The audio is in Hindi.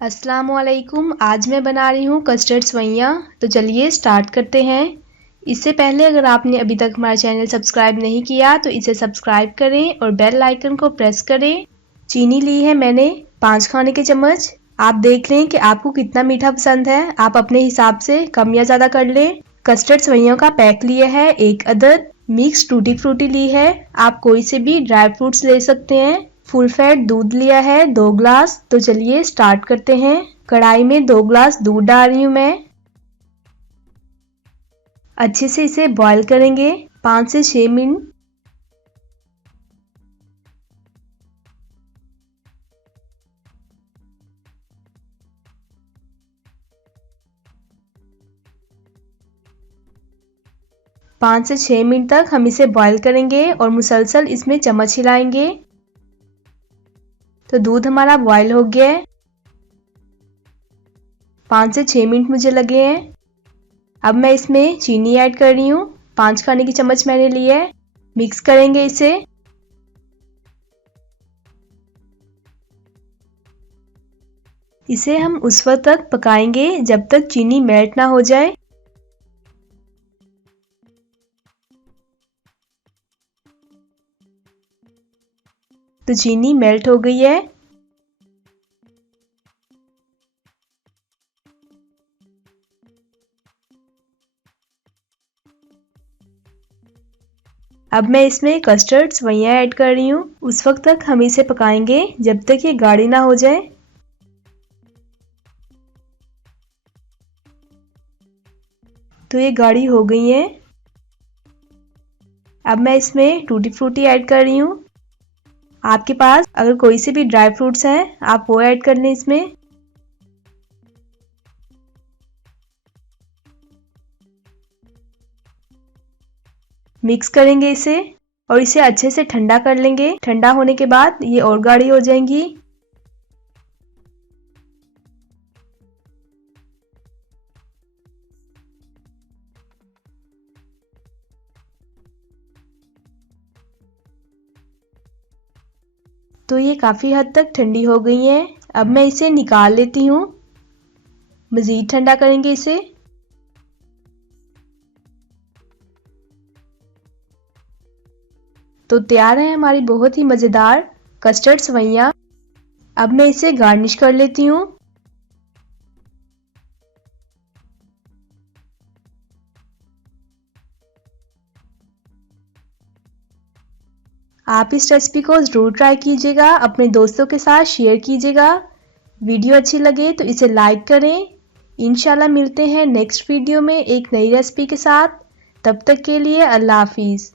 अस्सलामुअलैकुम। आज मैं बना रही हूँ कस्टर्ड सवैयाँ। तो चलिए स्टार्ट करते हैं। इससे पहले अगर आपने अभी तक हमारा चैनल सब्सक्राइब नहीं किया तो इसे सब्सक्राइब करें और बेल आइकन को प्रेस करें। चीनी ली है मैंने 5 खाने के चम्मच। आप देख लें कि आपको कितना मीठा पसंद है, आप अपने हिसाब से कम या ज़्यादा कर लें। कस्टर्ड सवैयों का पैक लिया है 1 अदद। मिक्स टूटी फ्रूटी ली है, आप कोई से भी ड्राई फ्रूट्स ले सकते हैं। फुल फैट दूध लिया है 2 ग्लास। तो चलिए स्टार्ट करते हैं। कढ़ाई में 2 ग्लास दूध डाल रही हूँ मैं। अच्छे से इसे बॉईल करेंगे 5 से 6 मिनट। पाँच से 6 मिनट तक हम इसे बॉईल करेंगे और मुसलसल इसमें चम्मच हिलाएंगे। तो दूध हमारा बॉईल हो गया है। 5 से 6 मिनट मुझे लगे हैं। अब मैं इसमें चीनी ऐड कर रही हूँ। 5 खाने की चम्मच मैंने ली है। मिक्स करेंगे इसे। इसे हम उस वक्त तक पकाएंगे जब तक चीनी मेल्ट ना हो जाए। तो चीनी मेल्ट हो गई है। अब मैं इसमें कस्टर्ड सवैयाँ ऐड कर रही हूँ। उस वक्त तक हम इसे पकाएंगे जब तक ये गाढ़ी ना हो जाए। तो ये गाढ़ी हो गई है। अब मैं इसमें टूटी फ्रूटी ऐड कर रही हूँ। आपके पास अगर कोई से भी ड्राई फ्रूट्स हैं आप वो ऐड कर लें इसमें। मिक्स करेंगे इसे और इसे अच्छे से ठंडा कर लेंगे। ठंडा होने के बाद ये और गाढ़ी हो जाएंगी। तो ये काफ़ी हद तक ठंडी हो गई हैं। अब मैं इसे निकाल लेती हूँ। मज़ीद ठंडा करेंगे इसे। तो तैयार है हमारी बहुत ही मज़ेदार कस्टर्ड सवैयाँ। अब मैं इसे गार्निश कर लेती हूँ। आप इस रेसिपी को ज़रूर ट्राई कीजिएगा, अपने दोस्तों के साथ शेयर कीजिएगा। वीडियो अच्छी लगे तो इसे लाइक करें। इंशाल्लाह मिलते हैं नेक्स्ट वीडियो में एक नई रेसिपी के साथ। तब तक के लिए अल्लाह हाफिज़।